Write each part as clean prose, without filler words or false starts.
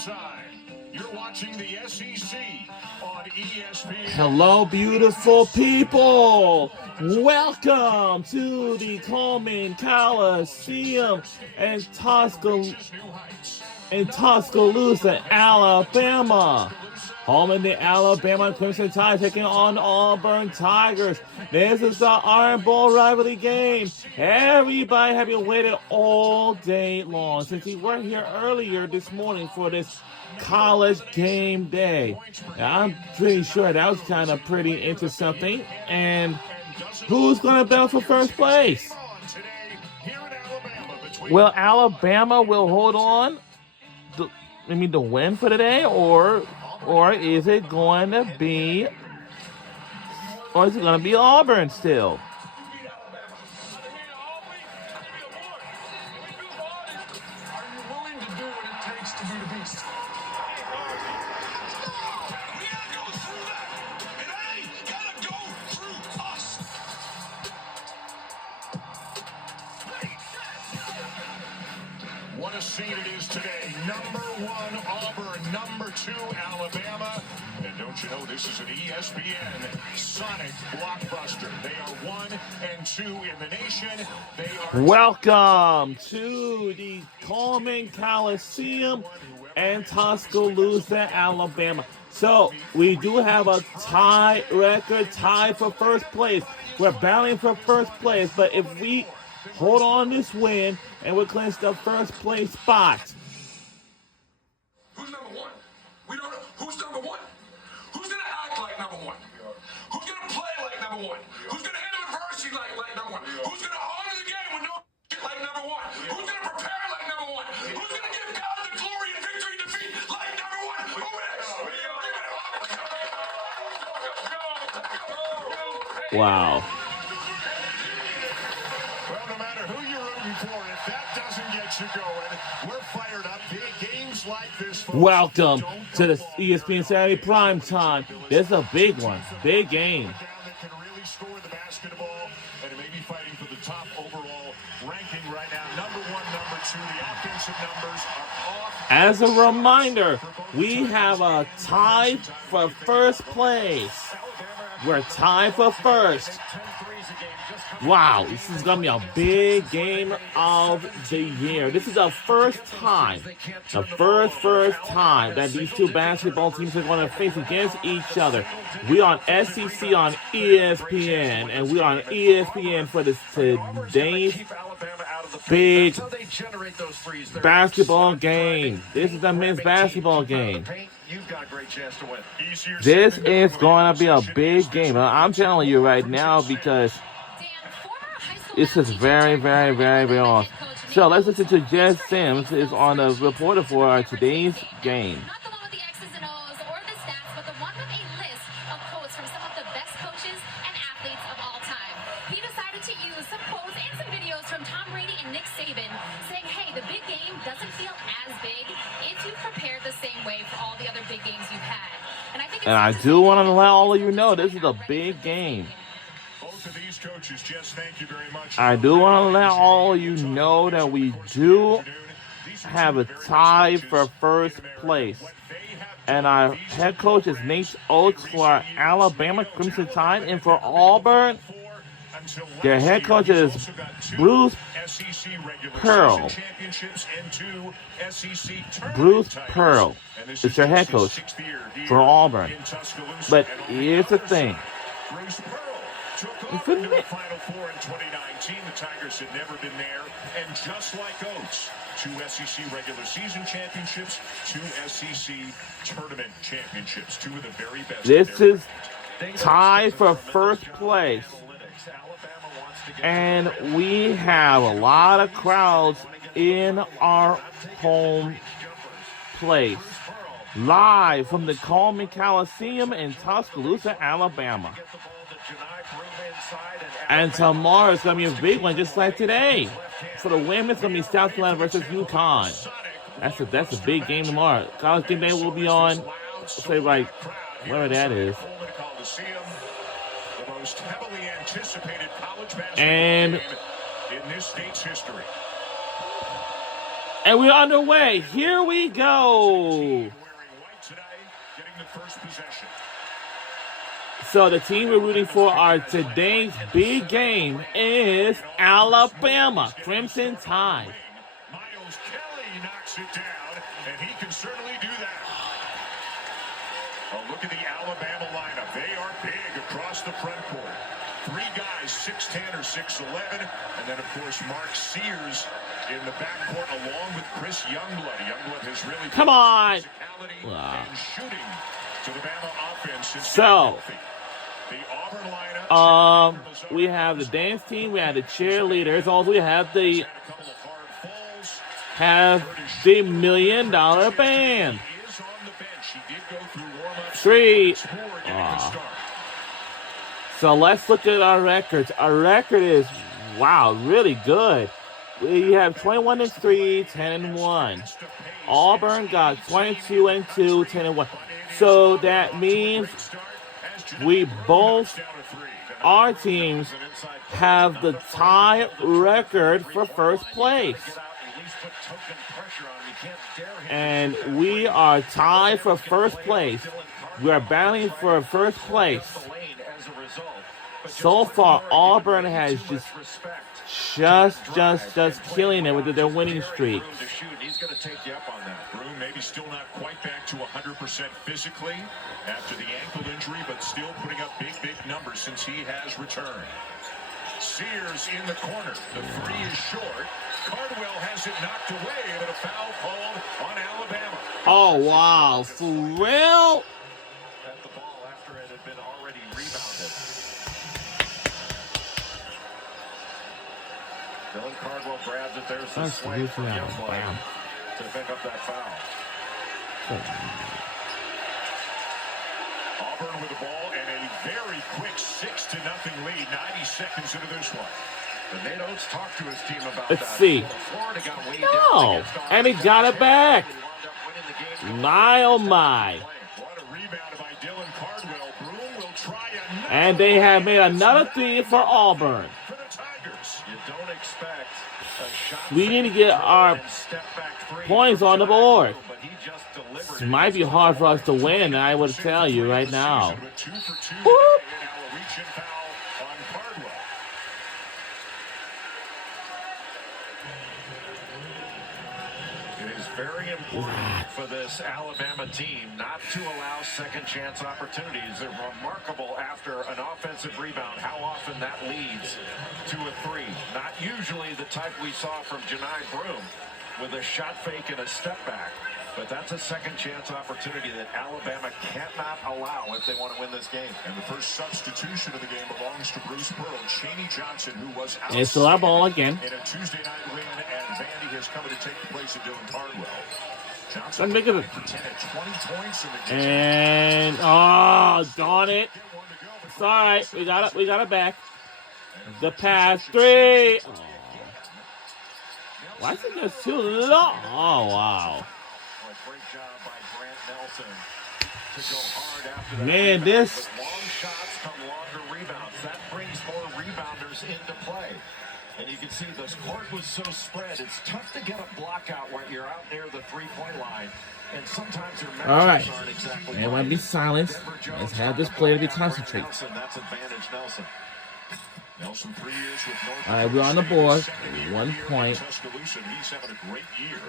time. You're watching the SEC on ESPN. Hello, beautiful people. Welcome to the Coleman Coliseum in Tuscaloosa, Alabama. Home in the Alabama Crimson Tide taking on the Auburn Tigers. This is the Iron Bowl rivalry game. Everybody have been waiting all day long since we were here earlier this morning for this college game day. Now, I'm pretty sure that was kind of pretty interesting. And who's going to battle for first place? Well, Alabama will hold on. The win for today, or is it going to be Auburn still? What a scene it is today. Number 1, Auburn. Number 2, Alabama. And don't you know, this is an ESPN Sonic blockbuster. They are 1 and 2 in the nation. Welcome to the Coleman Coliseum in Tuscaloosa, Alabama. So, we do have a tie for first place. We're battling for first place, but if we hold on this win, and we'll clinch the first place spot. Who's number 1? We don't know. Who's number 1? Who's going to act like number 1? Who's going to play like number 1? Who's going to handle adversity like number 1? Who's going to honor the game with no shit like number 1? Who's going to prepare like number 1? Who's going to give God the glory and victory and defeat like number 1? Who is? Wow. Welcome to the ESPN Saturday Prime Time. This is a big one, big game. As a reminder, we have a tie for first place. We're tied for first. Wow, this is going to be a big game of the year. This is the first time that these two basketball teams are going to face against each other. We on SEC on ESPN, and we on ESPN for today's big basketball game. This is the men's basketball game. This is going to be a big game. I'm telling you right now because this is very, very, very, very awesome. So let's listen to Jess Sims is on the reporter for today's game. Not the one with the X's and O's or the stats, but the one with a list of quotes from some of the best coaches and athletes of all time. He decided to use some quotes and some videos from Tom Brady and Nick Saban saying, hey, the big game doesn't feel as big if you prepared the same way for all the other big games you've had. And I do want to let all of you know this is a big game. I do want to let all of you know that we do have a tie for first place. And our head coach is Nate Oates for our Alabama Crimson Tide. And for Auburn, their head coach is Bruce Pearl. Bruce Pearl is their head coach for Auburn. But here's the thing. Final Four in 2019, the Tigers had never been there, and just like Oates, 2 SEC regular season championships, 2 SEC tournament championships, 2 of the very best. This is tied for first place, and we have a lot of crowds in our home place. Live from the Coleman Coliseum in Tuscaloosa, Alabama. And tomorrow it's going to be a big one, just like today. For the women, it's going to be South Carolina versus UConn. That's a big game tomorrow. College game day will be on, say, like, whatever that is. And in this state's history. And we're underway. Here we go. Wearing white today, getting the first possession. So the team we're rooting for our today's big game is Alabama Crimson Tide. Miles Kelly knocks it down, and he can certainly do that. Oh, look at the Alabama lineup. They are big across the front court. 3 guys, 6'10 or 6'11, and then, of course, Mark Sears in the backcourt along with Chris Youngblood. Youngblood has really Come on. wow. And shooting to the Bama offense since So, the Auburn lineup. we have the dance team, we have the cheerleaders, also we have the $1 million band. 3. So let's look at our records. Our record is, wow, really good. We have 21-3, 10-1. Auburn got 22-2, 10-1. So that means we both, our teams, have the tie record for first place. And we are tied for first place. We are battling for first place. So far, Auburn has just killing it with their winning streak. He's going to take you up on that. Broom maybe still not quite back to 100% physically after the ankle injury, but still putting up big numbers since he has returned. Sears in the corner. The 3 is short. Cardwell has it knocked away, but a foul called on Alabama. Oh, wow. For real? At the ball after it had been already rebounded. Dylan Cardwell grabs it. There's the swing from Youngblood to pick up that foul. Auburn with the ball and a very quick 6-0 lead. 90 seconds into this one. The Nate Oates talked to his team about Let's that. see. Florida got way No, and he got it back. My, oh my. What a rebound by Dylan Cardwell. Broom will try another. And they have made another 3 for Auburn. For the Tigers. You don't expect a shot. We need to get our points on the board. This might be hard for us to win, I would tell you right now. Whoop. It is very important for this Alabama team not to allow second chance opportunities. They're remarkable after an offensive rebound, how often that leads to a 3. Not usually the type we saw from Janai Broom with a shot fake and a step back. But that's a second chance opportunity that Alabama cannot allow if they want to win this game. And the first substitution of the game belongs to Bruce Pearl. Cheney Johnson, who was out It's the ball again. in a Tuesday night win, and Vandy has come in to take the place of Dylan Cardwell. Johnson Let's make it 10 at 20 points in the game. And oh, darn it! It's all right. We got it back. The pass 3. Oh. Why is it just too long? Oh wow. Great job by Grant Nelson to go hard after that. Man, this. Long shots come longer rebounds. That brings more rebounders into play. And you can see this court was so spread. It's tough to get a block out when you're out near the three-point line. And sometimes your matchups aren't exactly. Everyone be silent. Let's have this player to be concentrated. That's advantage Nelson. Nelson 3 years with North. All right, we're on the board. 1 point. Tuscaloosa, he's having a great year.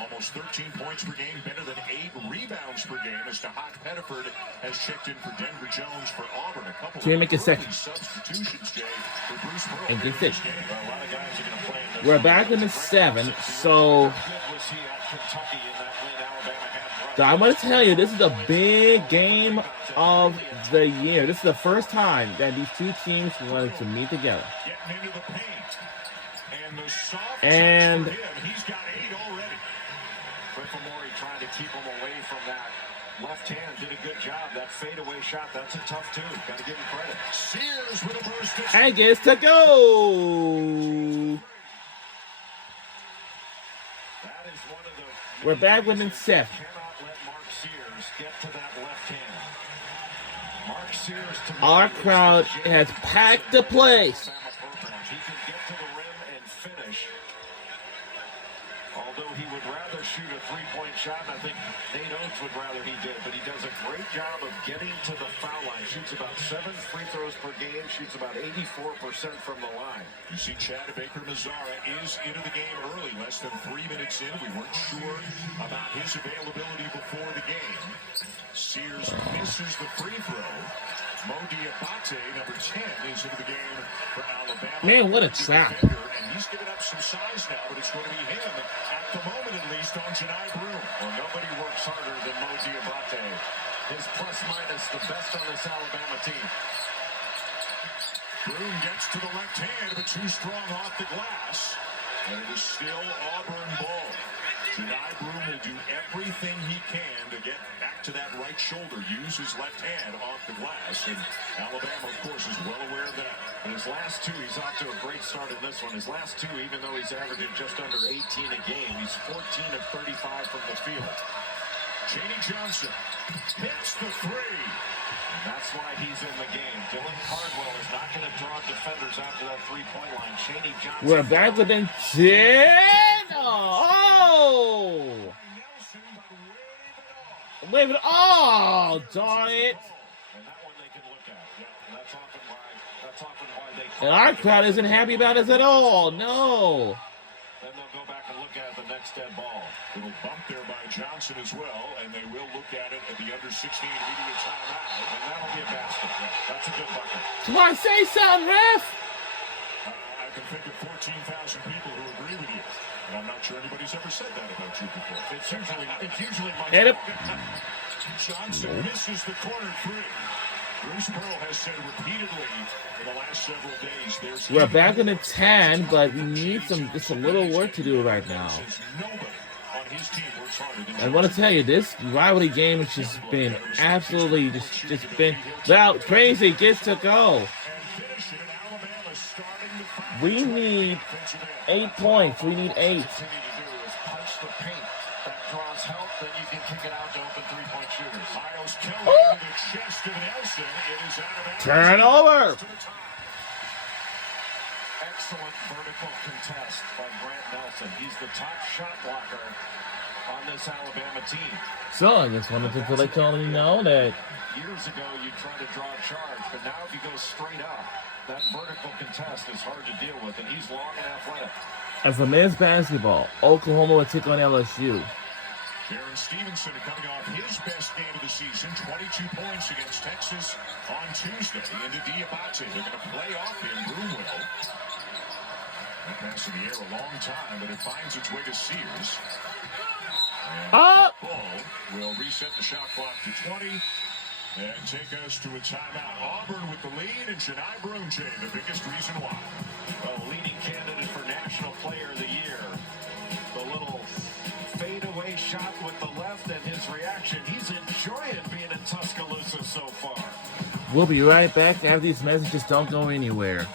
Almost 13 points per game, better than 8 rebounds per game. As Hawk Pettiford has checked in for Denver Jones for Auburn. A couple Can you make it second? Substitutions, Jay, for Bruce Pearl. And get it. A lot of guys are going to play in this. We're back in the 7, so I want to tell you, this is a big game of the year. This is the first time that these two teams wanted to meet together. Getting into the paint. And the soft And for him, he's got 8 already. Cliffamore trying to keep him away from that left hand. Did a good job. That fadeaway shot, that's a tough tune. Got to give him credit. Sears with a burst. and gets to go. That is one of the. We're back within 7. Cannot let Mark Sears get to that left hand. Mark Sears to Our crowd has packed the place. He can get to the rim and finish. although he would rather shoot a three-point shot, and I think Nate Oates would rather he did, but he does a great job of getting to the foul line. Shoots about 7 free throws per game, shoots about 84% from the line. You see Chad Baker-Mazara is into the game early, less than 3 minutes in. We weren't sure about his availability before the game. Sears misses the free throw. Mo Diabate, number 10, is into the game for Alabama. Man, what a trap. And he's given up some size now, but it's going to be him, at the moment at least, on Janai Broom. Well, nobody works harder than Mo Diabate. His plus-minus the best on this Alabama team. Broom gets to the left hand, but too strong off the glass. And it is still Auburn ball. Janai Broom will do everything he can to get back to that right shoulder, use his left hand off the glass. And Alabama, of course, is well aware of that. In his last two, he's off to a great start in this one. His last two, even though he's averaging just under 18 a game, he's 14 of 35 from the field. Chaney Johnson hits the three. And that's why he's in the game. Dylan Cardwell is not going to draw defenders after that three-point line. Chaney Johnson. We're back within 10. Oh! Wave it. Oh, darn it. And that one they can look at. Yeah, that's often why they And our crowd isn't happy about us at all. No. Then they'll go back and look at the next dead ball. Little bump there by Johnson as well, and they will look at it at the under 16 immediate timeout. And that'll be a basket. Yeah, that's a good bucket. Come on, say something, ref. I can think of 14,000 people who agree with you. And I'm not sure anybody's ever said that about you before. It's usually my Hit it. Johnson misses the corner three. Bruce Pearl has said repeatedly in the last several days there's We're back in the 10, but we need just a little work to do right now. nobody on his team works harder than I want to tell you, this rivalry game has just been absolutely just been well crazy. Gets to go. We need 8 points. We need 8. continue to do is punch the paint. That draws help, then you can kick it out to open three-point shooters. Miles Kelly into the chest of Nelson. It is out of bounds. Turnover. Excellent vertical contest by Grant Nelson. He's the top shot blocker on this Alabama team. So I just wanted to let y'all know that Years ago, you try to draw a charge, but now if you go straight up, that vertical contest is hard to deal with, and he's long and athletic. as a men's basketball, Oklahoma will take on LSU. Darren Stevenson coming off his best game of the season, 22 points against Texas on Tuesday. Into Diabate. They're going to play off him. Broom will. That pass in the air a long time, but it finds its way to Sears. And Up. ball will reset the shot clock to 20 and take us to a timeout. Auburn with the lead, and Janai Broom, Jay, the biggest reason why. Well, leading candidate for National Player of the Year. The little fadeaway shot with the left and his reaction. He's enjoying being in Tuscaloosa so far. We'll be right back after these messages don't go anywhere.